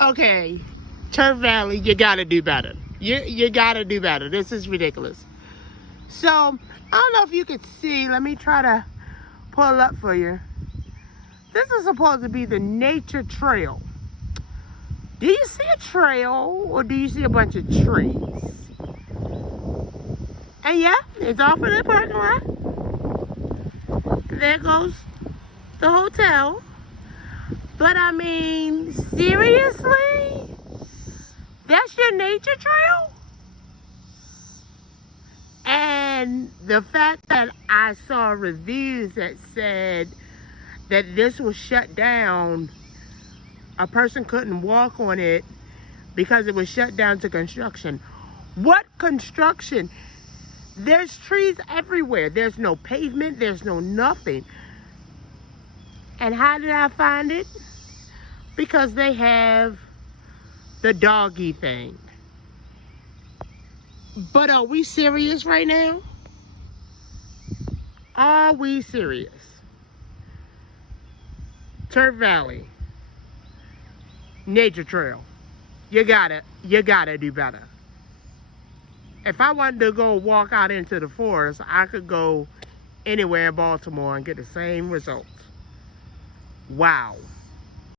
Okay, Turf Valley, you gotta do better. You gotta do better. This is ridiculous. So, I don't know if you can see. Let me try to pull up for you. This is supposed to be the nature trail. Do you see a trail or do you see a bunch of trees? And yeah, it's off of the parking lot. There goes the hotel. But I mean, seriously? That's your nature trail? And the fact that I saw reviews that said that this was shut down, a person couldn't walk on it because it was shut down to construction. What construction? There's trees everywhere. There's no pavement. There's no nothing. And how did I find it? Because they have the doggy thing. But are we serious right now? Are we serious? Turf Valley, nature trail. You gotta do better. If I wanted to go walk out into the forest, I could go anywhere in Baltimore and get the same results. Wow.